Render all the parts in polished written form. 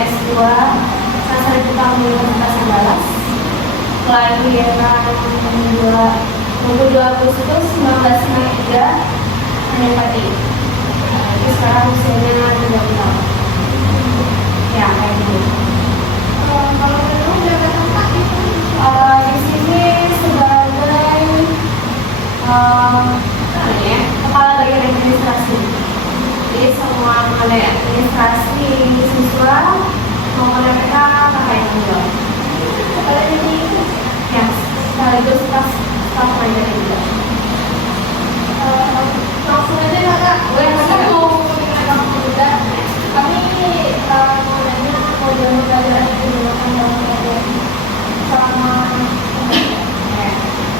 S2 sastra Jepang di Universitas Andalas. Kelahiran 22 Agustus 1993 Senin Pati. Jadi sekarang usianya 30 tahun. Ya, kayak gitu. Kalau dulu jabatan Kak itu Di sini sebagai kepala bagian administrasi. Jadi semua mengenai administrasi siswa maupun mereka pakai tanggung. kepala ini Ya, sekaligus staf pengajar juga. langsung aja ya Kak. Karena mau memang juga kami mau nanya model pelajaran yang digunakan dalam pelajaran selama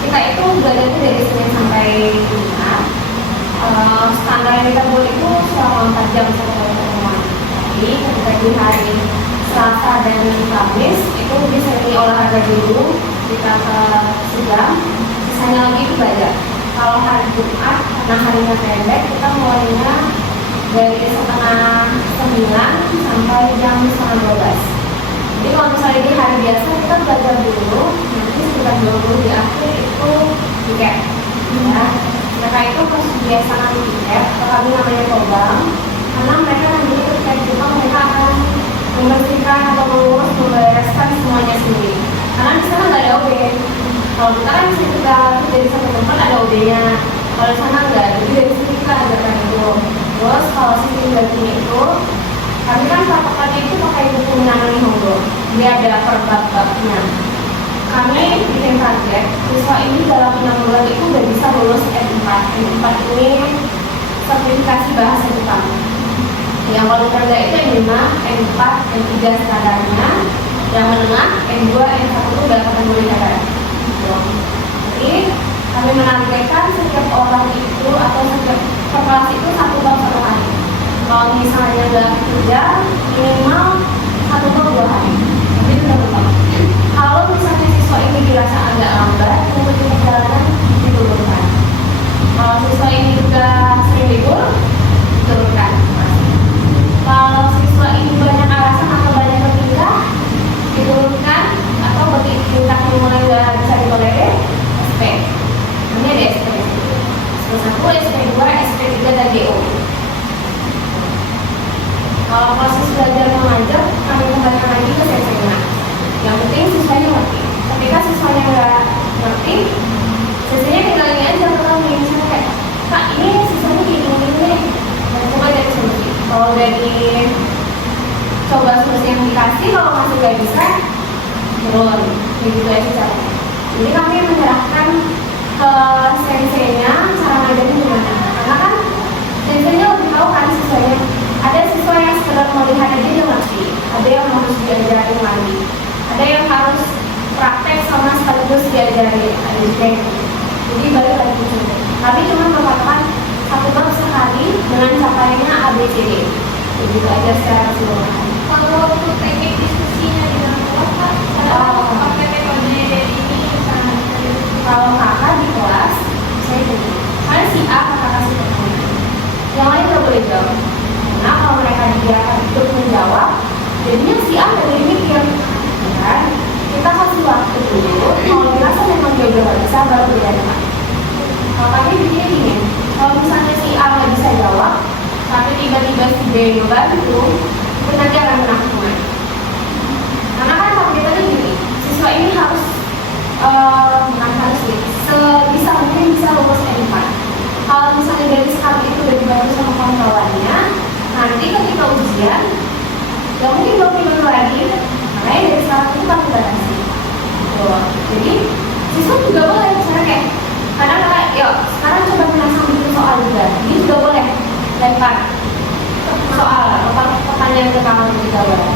Kita itu belajarnya dari Senin sampai Jumat. Standar yang kita buat itu selama 4 jam satu kali pertemuan. Jadi ketika di hari Selasa dan Kamis itu bisa di olahraga dulu, kita ke sejam, sisanya lagi itu belajar. Kalau hari Jumat karena harinya pendek, kita mulainya dari setengah 9 sampai jam setengah 12. Jadi kalau misalnya di hari biasa kita belajar dulu, nanti sekitar 20 di akhir itu tiket. Ya, mereka itu kebiasaan tiket, kami namanya program, karena mereka nanti ketika di Jepang mereka akan membersihkan atau mengurus, membereskan semuanya sendiri. Karena di sana nggak ada OB. Kalau kita kan ketika dari satu tempat ada OB-nya, kalau di sana nggak. Jadi dari sini kita ajarkan itu. Terus kalau sistem belajarnya itu, kami kan patokannya itu pakai buku Minano Nihongo. Dia ada per bab-babnya. Kami bikin target, siswa ini dalam 6 bulan itu udah bisa lulus M4. M4 ini sertifikasi bahasa Jepang. Yang paling rendah itu M5, M4, M3 standarnya. Yang menengah, M2, M1 itu udah kategori negara. Jadi kami menargetkan setiap orang itu atau setiap kelas itu 1 bab 1 hari. Kalau misalnya dalam kerja minimal 1 bab 2 hari. Tapi itu udah. Kalau misalnya siswa ini dirasa agak lambat untuk perjalanan diturunkan. Kalau siswa ini juga sering libur, diturunkan. Kalau siswa ini banyak alasan atau banyak bertingkah, diturunkan atau bertingkahnya mulai nggak bisa ditolerir, SP. Ini ada SP. SP1, SP2, SP3 dan DO. Kalau proses belajar mengajar, kami kembalikan lagi ke senseinya. Yang penting siswanya ngerti. Ketika siswanya nggak ngerti, senseinya tinggal ini aja ke kami. Misalnya kayak, Kak ini siswanya gini nih. Dan coba dari solusi. Kalau dari coba solusi yang dikasih, kalau masih nggak bisa, turun. Begitu aja caranya. Jadi kami menyerahkan ke senseinya cara ngajarnya gimana. Karena kan senseinya lebih tahu kan siswanya. Ada siswa yang sekedar melihat aja dia ngerti, ada yang harus diajarin lagi, ada yang harus praktek sama sekaligus diajarin, ada juga yang gitu. Jadi balik lagi ke situ. Kami cuma mengatakan 1 bab sehari dengan capaiannya ABCD. Begitu aja secara keseluruhan. kalau untuk teknik diskusinya di dalam kelas Kak, ada pakai metode ini misalnya Kalau kakak di kelas, saya gini, kan si A kakak kasih pertanyaan, yang lain nggak boleh jawab. Karena kalau mereka dibiarkan untuk menjawab, jadinya si A nggak boleh mikir. Kan? Kita kasih waktu dulu, kalau dirasa memang dia udah nggak bisa, baru diadakan. Kalau kami bikinnya gini, kalau misalnya si A nggak bisa jawab, tapi tiba-tiba si B ngebantu, itu nanti akan menakutkan. Karena kan kalau kita tuh gini, siswa ini harus bukan harus sih, sebisa mungkin bisa lulus M4. Kalau misalnya dari sekarang itu udah dibantu sama kawan-kawannya, nanti ketika ujian, gak mungkin 2 minggu lagi, makanya dari sekarang itu kami batasi. Jadi siswa juga boleh, misalnya kayak kadang yuk sekarang coba menasang bikin soal juga, ini juga boleh lempar soal atau pertanyaan ke kamu juga boleh.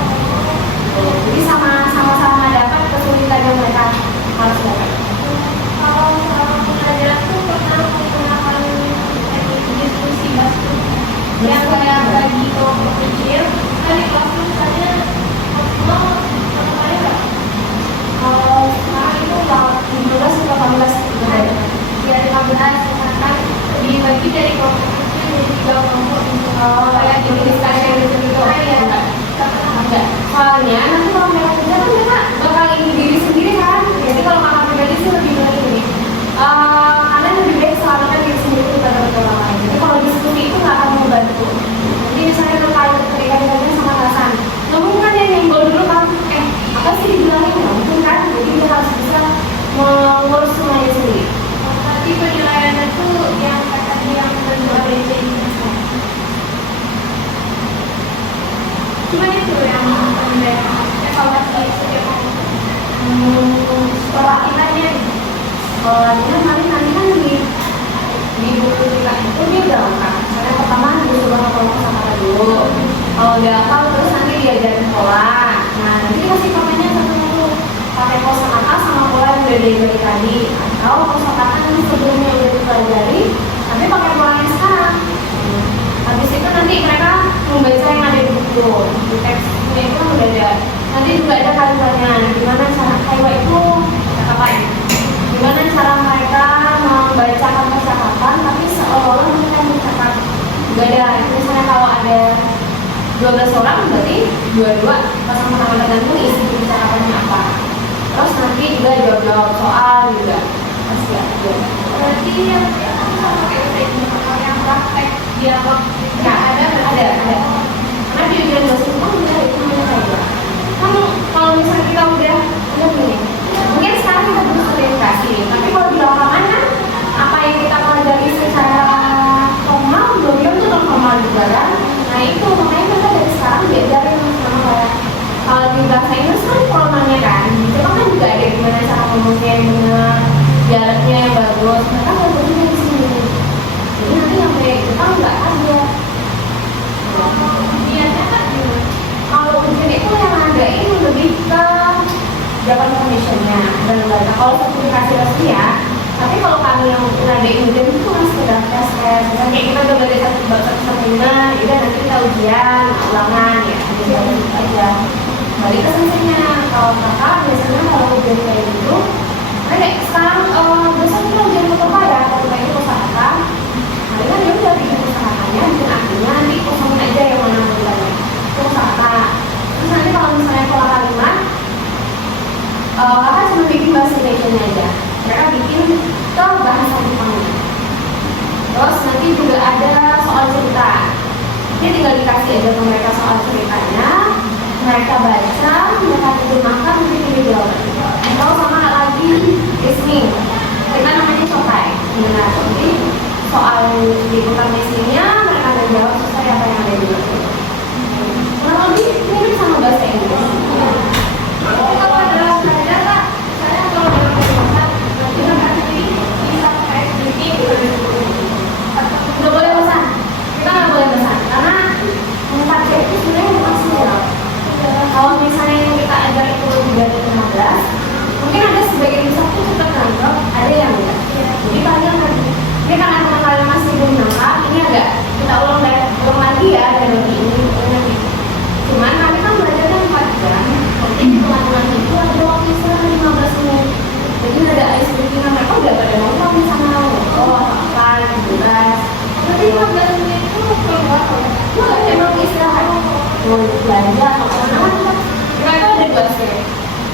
Jadi sama-sama dapat kesulitan yang mereka harus dapat. kalau pelajaran tuh pernah menggunakan teknik diskusi bastu yang kayak bagi kelompok kecil kan di kelas tuh misalnya mau satu kali nggak? Kalau sekarang itu 17 atau 18 gitu ya. Ya 15 misalkan dibagi dari kelompok kecil jadi 3 kelompok gitu. Kayak di diskusi yang gitu-gitu. Nah, ya. Enggak. kalau latihan paling nanti kan di buku kita itu dia udah lengkap. Karena pertama disuruh ngomong kosakata dulu. Kalau udah hafal terus nanti diajarin pola. Nah nanti kasih pertanyaan satu-satu. Pakai kosakata sama pola yang udah diajari tadi. Atau kosakata yang sebelumnya udah dipelajari, tapi pakai pola yang sekarang. Habis itu nanti mereka membaca yang ada di buku. Di teksnya itu kan udah ada. Nanti juga ada kalimatnya. Gimana cara kaiwa itu apa ya? Gimana cara mereka membacakan percakapan tapi seolah-olah mereka mencatat. Juga ada, misalnya kalau ada 12 orang berarti dua-dua sama-sama tergantung isi percakapannya apa. Terus nanti juga jawab-jawab soal juga pasti ada. Berarti yang sama kayak tadi yang praktek dialog Ya ada. Karena di ujian dosen itu udah itu namanya juga. Kan kalau misalnya kita udah gini, mungkin sekarang kita belum sertifikasi, tapi kalau di lapangan kan apa yang kita pelajari secara formal belum tentu non formal juga kan. Nah itu makanya kita dari sekarang diajarin sama kayak kalau di bahasa Inggris kan formalnya kan, di Jepang kan juga ada gimana cara ngomongnya yang benar, dialeknya yang bagus. Mereka belajarnya di sini. Jadi nanti yang kayak Jepang nggak ada. niatnya kan gimana? Kalau ujian itu yang ada ini lebih ke Japan Foundation-nya dan lembaga. Kalau sertifikasi resmi ya. Tapi kalau kami yang ngadain ujian itu kan sekedar tes. Misalnya kayak kita udah belajar bab 1-5, ya nanti kita ujian, ulangan ya. Jadi gitu aja. Balik ke sensenya. Kalau kakak biasanya kalau ujian kayak gitu, ada sekarang biasanya kita ujian apa ya? Kalau kayak itu kosakata. Nah, kan dia udah bikin kosakatanya, bikin artinya nanti kosongin aja yang mana mulanya. Kosakata. Terus nanti kalau misalnya pola kalimat, kakak cuma bikin bahasa Indonesia aja. Mereka bikin ke bahasa Jepangnya. Terus nanti juga ada soal cerita. Ini tinggal dikasih aja ke mereka soal ceritanya. Mereka baca, mereka terjemahkan, nanti pilih jawaban. Atau sama lagi listening. Kita namanya shokai. Nah, nanti soal diputar listeningnya, mereka akan jawab sesuai apa yang ada di buku. Kurang lebih mirip sama bahasa Inggris. Kalau ada saya Kak, saya kalau dalam kehidupan kita pasti bisa pakai speaking Nggak boleh pesan. Kita nggak boleh pesan karena membaca itu sebenarnya bukan skill. Kalau misalnya yang kita ajar itu lebih dari 15, mungkin ada sebagian besar tuh kita nangkep, ada yang enggak. Jadi kalian ini karena teman kalian masih belum nangkap, ini agak kita ulang lagi ya dari ini. Cuman kami kan belajarnya 4 jam. Nanti di teman-teman itu ada waktu istirahat 15 menit. Jadi ada ice breaking, mereka udah pada nongkrong sama apa, bebas. Tapi 15 menit itu keluar Wah, emang istirahat mau belanja atau kemana-mana. Mereka ada 2 shift.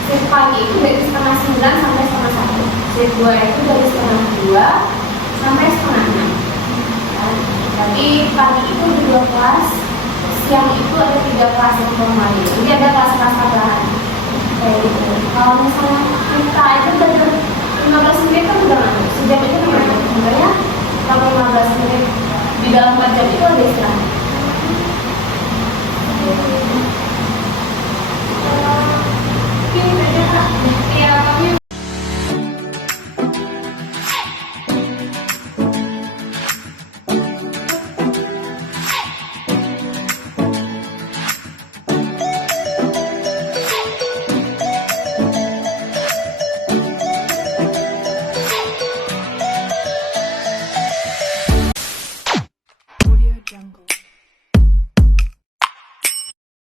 Shift pagi itu dari setengah 9 sampai setengah 1. Shift 2 itu dari setengah 2 sampai setengah 6. Jadi pagi itu ada 2 kelas, siang itu ada 3 kelas yang formal. Jadi ada kelas-kelas tambahan. Kayak gitu. Kalau misalnya kita itu belajar 15 menit kan udah nggak, sejam itu namanya. Sebenarnya kalau 15 menit di dalam 4 jam itu ada istirahat.